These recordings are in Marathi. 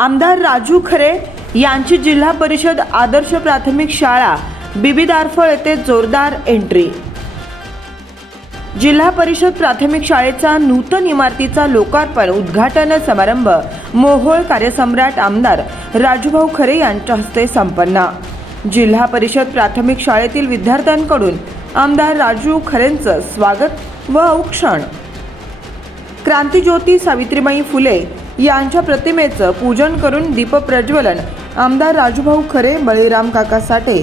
आमदार राजू खरे यांची जिल्हा परिषद आदर्श प्राथमिक शाळा बिबीदारफळ येथे जोरदार एंट्री जिल्हा परिषद प्राथमिक शाळेचा नूतन इमारतीचा लोकार्पण उद्घाटन समारंभ मोहोळ कार्यसम्राट आमदार राजूभाऊ खरे यांच्या हस्ते संपन्न. जिल्हा परिषद प्राथमिक शाळेतील विद्यार्थ्यांकडून आमदार राजू खरेंचं स्वागत व औक्षण. क्रांतीज्योती सावित्रीबाई फुले यांच्या प्रतिमेचं पूजन करून दीपप्रज्वलन आमदार राजूभाऊ खरे बळीराम काका साठे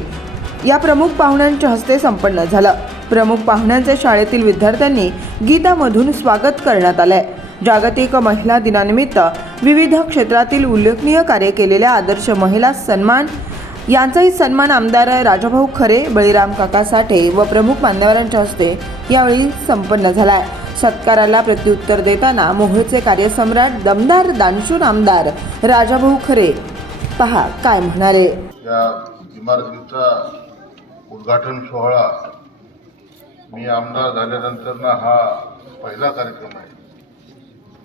या प्रमुख पाहुण्यांच्या हस्ते संपन्न झालं. प्रमुख पाहुण्यांचे शाळेतील विद्यार्थ्यांनी गीतामधून स्वागत करण्यात आलंय. जागतिक महिला दिनानिमित्त विविध क्षेत्रातील उल्लेखनीय कार्य केलेल्या आदर्श महिला सन्मान यांचाही सन्मान आमदार राजाभाऊ खरे बळीराम काका साठे व प्रमुख मान्यवरांच्या हस्ते यावेळी संपन्न झाला आहे सत्काराला प्रत्युत्तर देताना मोहोळचे कार्यसम्राट दमदार दानशूर आमदार राजाभाऊ खरे. पहा काय म्हणाले. या इमारतीचा उद्घाटन सोहळा मी आमदार झाल्यानंतर ना हा पहिला कार्यक्रम आहे.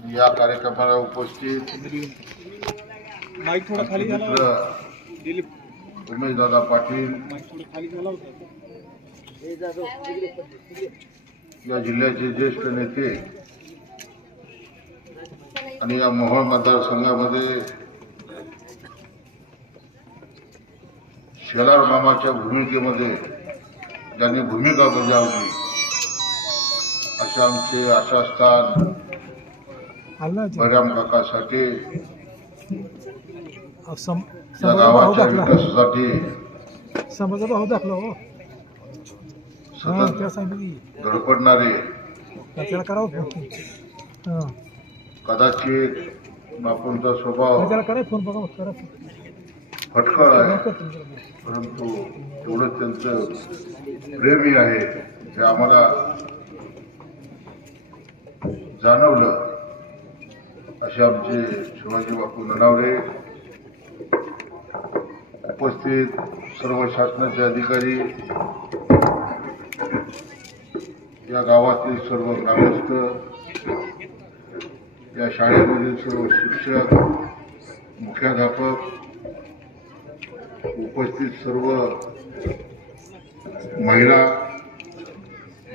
मी या कार्यक्रमाला उपस्थित दिलीप. उमेशदादा पाटील या जिल्ह्याचे ज्येष्ठ नेते आणि या मोहोळ मतदारसंघामध्ये शेलार मामाच्या भूमिकेमध्ये ज्यांनी भूमिका बजावली असे आमचे आशास्थान बऱ्याम काकासाठी या गावाच्या विकासासाठी समाजा भाऊ दाखला हा. सतत धडपडणारे. त्याला करावं फोन. कदाचित बापूंचा स्वभाव त्याला कराय फोन बघा करा फटकळ आहे. परंतु तेवढं त्यांचं प्रेमी आहे हे आम्हाला जाणवलं. असे आमचे शिवाजी बापू ननावरे उपस्थित सर्व शासनाचे अधिकारी या गावातील सर्व ग्रामस्थ या शाळेमधील सर्व शिक्षक मुख्याध्यापक उपस्थित सर्व महिला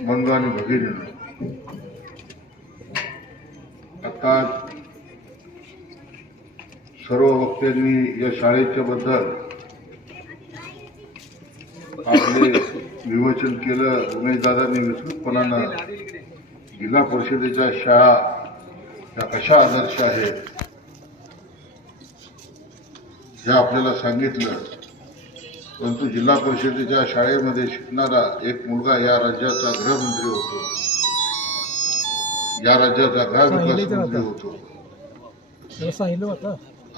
बंधू आणि भगिनी. आता सर्व वक्त्यांनी या शाळेच्या बद्दल आपले विवेचन केलं उमेशदादांनी विस्तृतपणानं जिल्हा परिषदेच्या शाळा या कशा आदर्श आहेत हे आपल्याला सांगितलं. परंतु जिल्हा परिषदेच्या शाळेमध्ये शिकणारा एक मुलगा या राज्याचा गृहमंत्री होतो. या राज्याचा ग्रामविकास मंत्री होतं.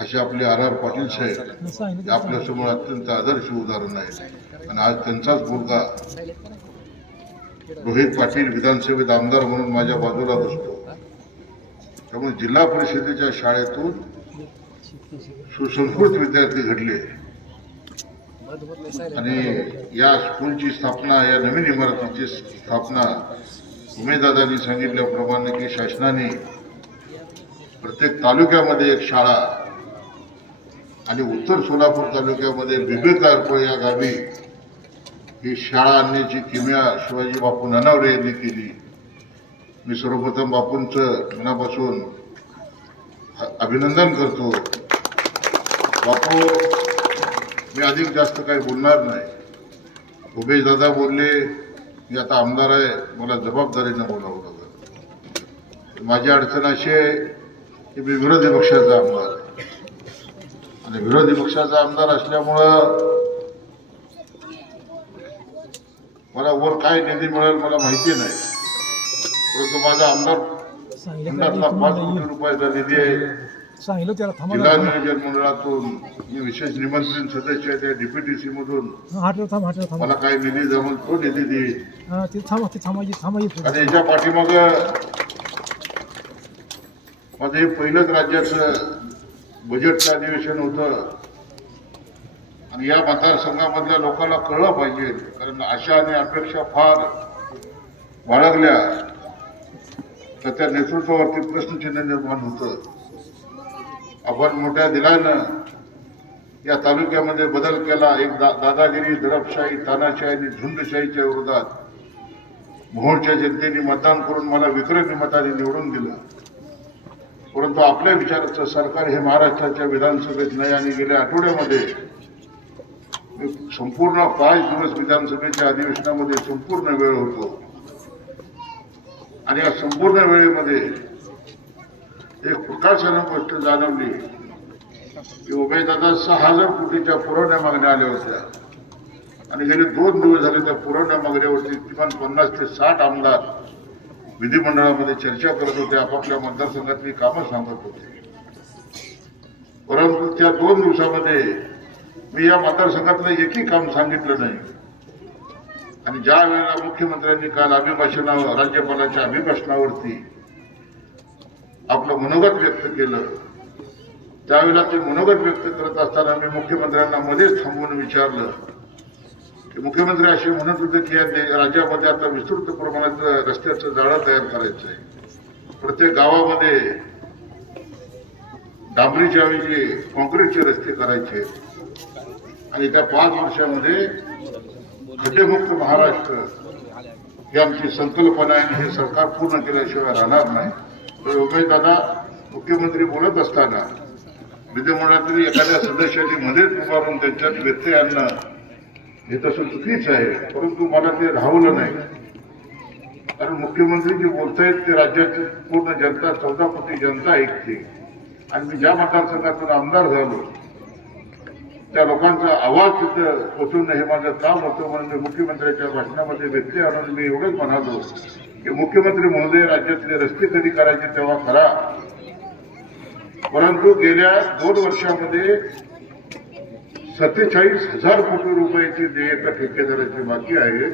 असे आपले आर आर पाटील साहेब हे आपल्यासमोर अत्यंत आदर्श उदाहरण आहे. आणि आज त्यांचाच मुलगा रोहित पाटील विधानसभेत आमदार म्हणून माझ्या बाजूला बसतो. त्यामुळे जिल्हा परिषदेच्या शाळेतून सुसंस्कृत विद्यार्थी घडले. आणि या स्कूलची स्थापना या नवीन इमारतीची स्थापना उमेददादांनी सांगितल्याप्रमाणे की शासनाने प्रत्येक तालुक्यामध्ये एक शाळा आणि उत्तर सोलापूर तालुक्यामध्ये बिबेकारपळ या गावी ही शाळा आणण्याची किमया शिवाजी बापू ननावरे यांनी केली. मी सर्वप्रथम बापूंचं मनापासून अभिनंदन करतो. बापू मी अधिक जास्त काही बोलणार नाही. उमेश दादा बोलले मी आता आमदार आहे मला जबाबदारीनं बोलावं लागलं माझी अडचण अशी आहे की मी विरोधी पक्षाचा आमदार. आणि विरोधी पक्षाचा आमदार असल्यामुळं मला वर काय निधी मिळेल मला माहिती नाही. परंतु माझा आमदार पाच कोटी रुपयाचा निधी आहे. जिल्हा नियोजन मंडळातून मी विशेष निमंत्रित सदस्य आहे त्या डीपीटीसी मधून. मला काय निधी जमल तो निधी देईल. हा आणि याच्या पाठीमाग माझं हे पहिलंच राज्याचं बजेटचं अधिवेशन होतं. आणि या मतदारसंघामधल्या लोकांना कळलं पाहिजे कारण आशा आणि अपेक्षा फार बाळगल्या. तर त्या नेतृत्वावरती प्रश्नचिन्ह निर्माण होतं. आपण मोठ्या दिलानं या तालुक्यामध्ये बदल केला. एक दा- दादागिरी दडपशाही तानाशाही आणि झुंडशाहीच्या विरोधात मोहोळच्या जनतेने मतदान करून मला विक्रमी मताने निवडून दिलं. परंतु आपल्या विचाराचं सरकार हे महाराष्ट्राच्या विधानसभेत नाही आणि गेल्या आठवड्यामध्ये संपूर्ण पाच दिवस विधानसभेच्या अधिवेशनामध्ये संपूर्ण वेळ होतो. आणि या संपूर्ण वेळेमध्ये एक प्रकाशानं गोष्ट जाणवली की उभयदादा सहा हजार कोटीच्या पुरवण्या मागण्या आल्या होत्या. आणि गेले दोन दिवस झाले त्या पुरवण्या मागण्यावरती किमान पन्नास ते साठ आमदार विधिमंडळामध्ये चर्चा करत होते. आपापल्या मतदारसंघातली कामं सांगत होते. परंतु त्या दोन दिवसामध्ये मी या मतदारसंघातलं एकही काम सांगितलं नाही. आणि ज्या वेळेला मुख्यमंत्र्यांनी काल अभिभाषणावर राज्यपालाच्या अभिभाषणावरती आपलं मनोगत व्यक्त केलं त्यावेळेला ते मनोगत व्यक्त करत असताना मी मुख्यमंत्र्यांना मध्येच थांबवून विचारलं मुख्यमंत्री असे म्हणत होते की या राज्यामध्ये आता विस्तृत प्रमाणात रस्त्याचं जाळं तयार करायचं आहे. प्रत्येक गावामध्ये डांबरीच्या ऐवजी कॉन्क्रीटचे रस्ते करायचे आणि त्या पाच वर्षामध्ये खड्डेमुक्त महाराष्ट्र ही आमची संकल्पना आहे आणि हे सरकार पूर्ण केल्याशिवाय राहणार नाही. तर योगेश दादा मुख्यमंत्री बोलत असताना विधिमंडळातील एखाद्या सदस्याची मध्येच उभारून त्यांच्यात व्यत्यय आणणं हे तसं चुकीच आहे. परंतु मला ते राहवलं नाही. कारण मुख्यमंत्री जे बोलतायत ते राज्याची पूर्ण जनता चौदा कोटी जनता ऐकते. आणि मी ज्या मतदारसंघातून आमदार झालो त्या लोकांचा आवाज तिथं पोचवणं हे माझं काम होतं म्हणून मी मुख्यमंत्र्यांच्या भाषणामध्ये व्यक्ती आणून मी एवढंच म्हणालो की मुख्यमंत्री महोदय राज्यातले रस्ते कधी करायचे तेव्हा करा परंतु गेल्या दोन वर्षामध्ये सत्तेचाळीस हजार कोटी रुपयाची देयता ठेकेदाराची बाकी आहे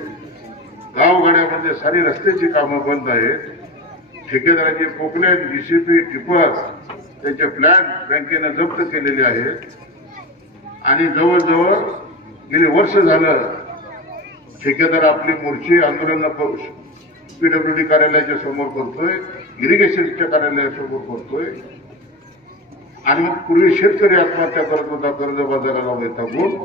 गावगाड्यामध्ये सारी रस्त्याची कामं बंद आहेत. ठेकेदाराचे पोकलेन जीसीपी टिपर त्यांचे प्लॅन बँकेनं जप्त केलेले आहेत. आणि जवळजवळ गेले वर्ष झालं ठेकेदार आपली मोर्ची आंदोलन पीडब्ल्यूडी कार्यालयाच्या समोर करतोय इरिगेशनच्या कार्यालयासमोर करतोय. आणि मग पूर्वी शेतकरी आत्महत्या करत होता कर्ज बाजाराला वैतागून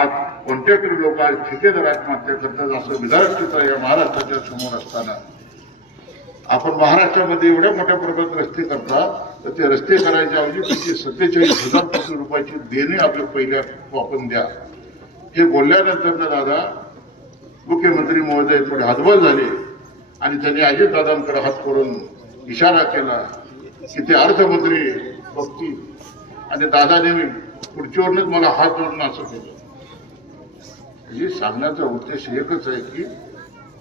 आज कॉन्ट्रॅक्टर लोक आज ठेकेदार आत्महत्या करतात असं विधान चित्र या महाराष्ट्राच्या समोर असताना. आपण महाराष्ट्रामध्ये एवढ्या मोठ्या प्रमाणात रस्ते करता तर ते रस्ते करायच्या ऐवजी त्याची सत्तेचाळीस हजार कोटी रुपयाची देणे आपल्या पहिल्या वापरून द्या. हे बोलल्यानंतर ना दादा मुख्यमंत्री महोदय थोडे हातबल झाले आणि त्यांनी अजितदादांकडे हात करून इशारा केला. तिथे अर्थमंत्री बघतील आणि दादाने खुर्चीवरूनच मला हात जोडून असं केलं. हे सांगण्याचा उद्देश एकच आहे की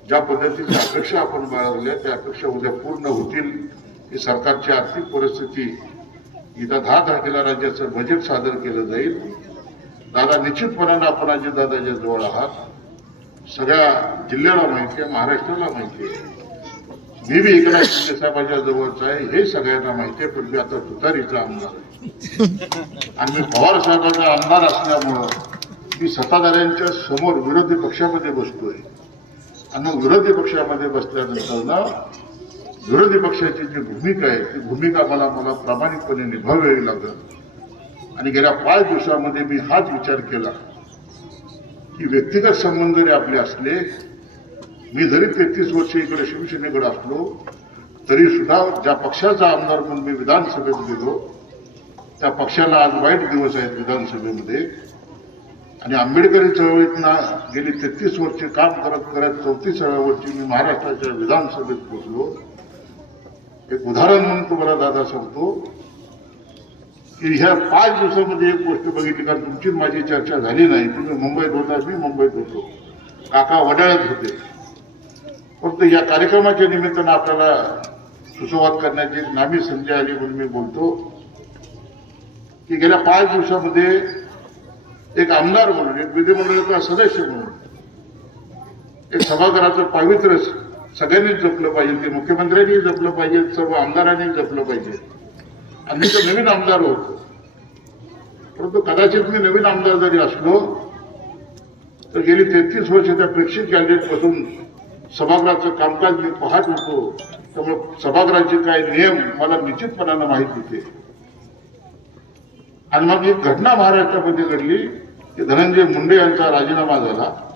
ज्या पद्धतीच्या अपेक्षा आपण बाळगल्या त्या अपेक्षा उद्या पूर्ण होतील. ही सरकारची आर्थिक परिस्थिती इथं दहा तारखेला राज्याचं बजेट सादर केलं जाईल. दादा निश्चितपणानं आपण अजितदादाच्या जवळ आहात. सगळ्या जिल्ह्याला माहिती आहे महाराष्ट्राला माहिती आहे. मी बी इकडे साहेबाच्या जवळचा आहे. हे सगळ्यांना माहिती आहे पण मी आता तुतारीचा आमदार आहे. आणि मी पवार साहेबाचा आमदार असल्यामुळं मी सत्ताधाऱ्यांच्या समोर विरोधी पक्षामध्ये बसतोय. आणि विरोधी पक्षामध्ये बसल्यानंतर ना विरोधी पक्षाची जी भूमिका आहे ती भूमिका मला मला प्रामाणिकपणे निभावावी लागेल. आणि गेल्या पाच दिवसामध्ये मी हाच विचार केला की व्यक्तिगत संबंध जरी आपले असले मी जरी तेहतीस वर्ष इकडे शिवसेनेकडे असलो तरी सुद्धा ज्या पक्षाचा आमदार म्हणून मी विधानसभेत गेलो त्या पक्षाला आज वाईट दिवस आहेत विधानसभेमध्ये. आणि आंबेडकरी चळवळीतनं गेली तेहतीस वर्षे काम करत करत चौतीसाव्या वर्षी मी महाराष्ट्राच्या विधानसभेत पोहोचलो. एक उदाहरण म्हणून तुम्हाला दादा सांगतो की ह्या पाच दिवसामध्ये एक गोष्ट बघितली कारण तुमची माझी चर्चा झाली नाही. तुम्ही मुंबईत होता मी मुंबईत होतो. काका वडाळ्यात होते. फक्त या कार्यक्रमाच्या निमित्तानं आपल्याला सुसंवाद करण्याची नामी संधी आली म्हणून मी बोलतो. की गेल्या पाच दिवसामध्ये एक आमदार म्हणून एक विधिमंडळाचा सदस्य म्हणून एक सभागृहाचं पावित्र्य सगळ्यांनीच जपलं पाहिजे ते मुख्यमंत्र्यांनी जपलं पाहिजे सर्व आमदारांनी जपलं पाहिजे. आणि मी तर नवीन आमदार होतो. परंतु कदाचित मी नवीन आमदार जरी असलो तर गेली तेहतीस वर्ष त्या प्रेक्षित गॅलरीत बसून सभागृहाचं कामकाज मी पाहत होतो. त्यामुळे सभागृहाचे काही नियम मला निश्चितपणानं माहीत होते. आणि मग एक घटना महाराष्ट्रामध्ये घडली. की धनंजय मुंडे यांचा राजीनामा झाला.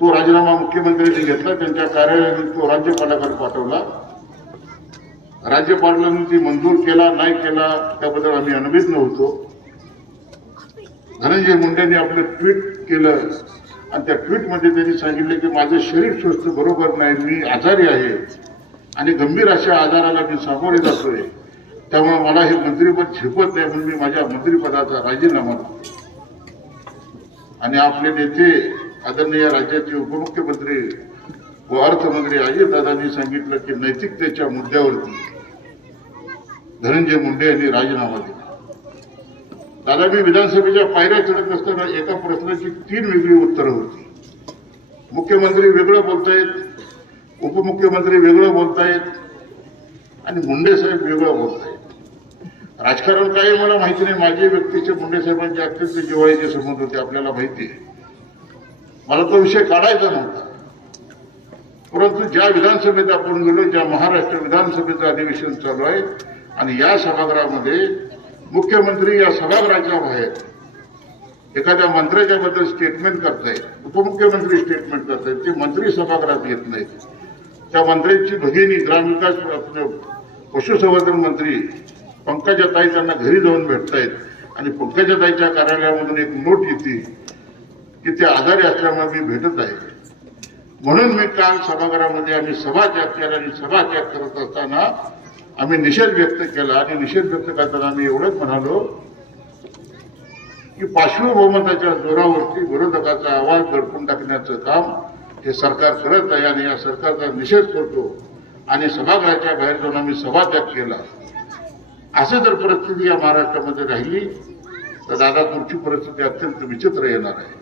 तो राजीनामा मुख्यमंत्र्यांनी घेतला. त्यांच्या कार्यालयाने तो राज्यपालाकडे पाठवला. राज्यपालांनी ती मंजूर केला नाही केला त्याबद्दल आम्ही अनभिज्ञ होतो. धनंजय मुंडेंनी आपलं ट्विट केलं. आणि त्या ट्विटमध्ये त्यांनी सांगितलं की माझं शरीर स्वस्थ बरोबर नाही मी आजारी आहे. आणि गंभीर अशा आजाराला मी सामोरे जातोय. त्यामुळे मला हे मंत्रीपद झेपत नाही म्हणून मी माझ्या मंत्रिपदाचा राजीनामा देतो आणि आपले नेते आदरणीय राज्याचे उपमुख्यमंत्री व अर्थमंत्री अजितदादांनी सांगितलं की नैतिकतेच्या मुद्द्यावरती धनंजय मुंडे यांनी राजीनामा दिला. दादा मी विधानसभेच्या पायऱ्या चढत असताना एका प्रश्नाची तीन वेगळी उत्तरं होती. मुख्यमंत्री वेगळं बोलतायत उपमुख्यमंत्री वेगळं बोलतायत आणि मुंडे साहेब वेगळं बोलतायत. राजकारण काय मला माहिती नाही. माझे व्यक्तीचे मुंडे साहेबांचे अत्यंत जिवाळीचे संबंध होते आपल्याला माहिती आहे. मला तो विषय काढायचा नव्हता. परंतु ज्या विधानसभेत आपण गेलो ज्या महाराष्ट्र विधानसभेचं अधिवेशन चालू आहे आणि या सभागृहामध्ये मुख्यमंत्री या सभागृहाच्या बाहेर एखाद्या मंत्र्याच्या बद्दल स्टेटमेंट करतायत. उपमुख्यमंत्री स्टेटमेंट करतायत. ते मंत्री सभागृहात येत नाहीत. त्या मंत्र्यांची भगिनी ग्रामविकास पशुसंवर्धन मंत्री पंकजाताई त्यांना घरी जाऊन भेटतायत. आणि पंकजाताईच्या कार्यालयामधून एक नोट येते की ते आजारी असल्यामुळे मी भेटत आहे. म्हणून मी काल सभागृहामध्ये आम्ही सभा त्याग केला आणि सभा त्याग करत असताना आम्ही निषेध व्यक्त केला आणि निषेध व्यक्त करताना आम्ही एवढंच म्हणालो की पार्श्वभौमताच्या जोरावरती विरोधकाचा आवाज दडपून टाकण्याचं काम हे सरकार करत आहे आणि या सरकारचा निषेध करतो आणि सभागृहाच्या बाहेर जाऊन आम्ही सभात्याग केला. असं जर परिस्थिती या महाराष्ट्रामध्ये राहिली तर दादा तुमची परिस्थिती अत्यंत विचित्र येणार आहे.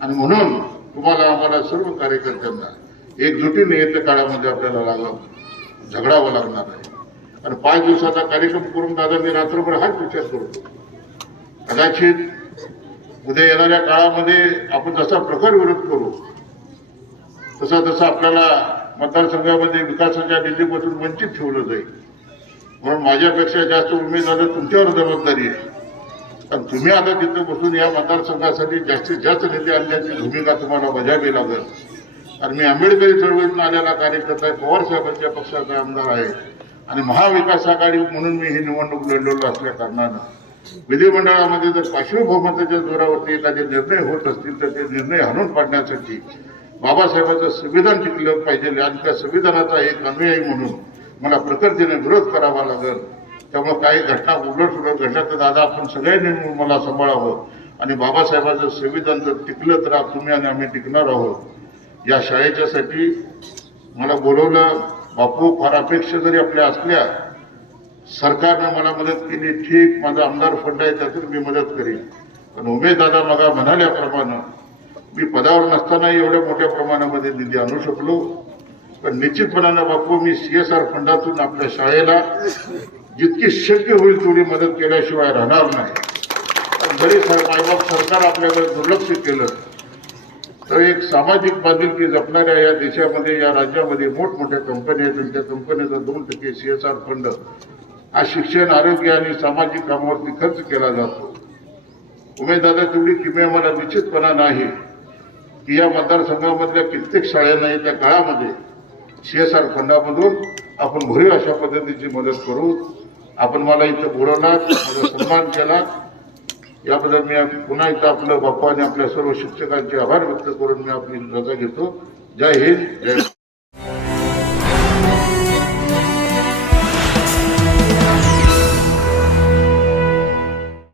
आणि म्हणून तुम्हाला आम्हाला सर्व कार्यकर्त्यांना एकजुटीने येत्या काळामध्ये आपल्याला लागला झगडावं लागणार आहे. आणि पाच दिवसाचा कार्यक्रम करून दादा मी रात्रभर हाच विचार करतो कदाचित उद्या येणाऱ्या काळामध्ये आपण जसा प्रखर विरोध करू तसा तसा आपल्याला मतदारसंघामध्ये विकासाच्या निधीपासून वंचित ठेवलं जाईल. म्हणून माझ्यापेक्षा जास्त उमेद आता तुमच्यावर जबाबदारी आहे. कारण तुम्ही आता तिथं बसून या मतदारसंघासाठी जास्तीत जास्त निधी आणण्याची भूमिका तुम्हाला बजावी लागेल. आणि मी आंबेडकरी चळवळीतून आलेला कार्यकर्ता आहे पवार साहेबांच्या पक्षाचा आमदार आहे. आणि महाविकास आघाडी म्हणून मी ही निवडणूक लढलेलो असल्या कारणानं. विधिमंडळामध्ये जर पार्श्वभौमताच्या जोरावरती एखादे निर्णय होत असतील तर ते निर्णय हाणून पाडण्यासाठी बाबासाहेबांचं संविधान टिकलं पाहिजे. आणि त्या संविधानाचा एक अनुयायी म्हणून मला प्रकृतीने विरोध करावा लागेल. त्यामुळे काही घटना उलट सुलट घडल्या तर दादा आपण सगळ्यांनी मिळून मला सांभाळावं. आणि बाबासाहेबांचं संविधान जर टिकलं तर तुम्ही आणि आम्ही टिकणार आहोत. या शाळेच्यासाठी मला बोलवलं. बापू फार अपेक्षा जरी आपल्या असल्या सरकारनं मला मदत केली. ठीक माझा आमदार फंड आहे त्यातून मी मदत करीन. पण उमेददादा मगा म्हणाल्याप्रमाणे मी पदावर नसतानाही एवढ्या मोठ्या प्रमाणामध्ये निधी आणू शकलो. पण निश्चितपणानं बापू मी सीएसआर फंडातून आपल्या शाळेला जितकी शक्य होईल तेवढी मदत केल्याशिवाय राहणार नाही. जरी सर मायबाप सरकार आपल्याकडे दुर्लक्ष केलं तर एक सामाजिक बांधिलकी जपणाऱ्या या देशामध्ये या राज्यामध्ये मोठमोठ्या कंपन्या आहेत आणि त्या कंपन्याचा दोन टक्के सीएसआर फंड हा शिक्षण आरोग्य आणि सामाजिक कामावरती खर्च केला जातो. उमेददादा तेवढी किमया मला निश्चितपणा नाही की या मतदारसंघामधल्या कित्येक शाळांना येत्या काळामध्ये सीएसआर फंडामधून आपण भरीव अशा पद्धतीची मदत करू. आपण मला इथं बोलवलात माझा सन्मान केला याबद्दल मी पुन्हा एकदा आपलं बाप्पा आणि आपल्या सर्व शिक्षकांचे आभार व्यक्त करून मी आपली रजा घेतो. जय हिंद जय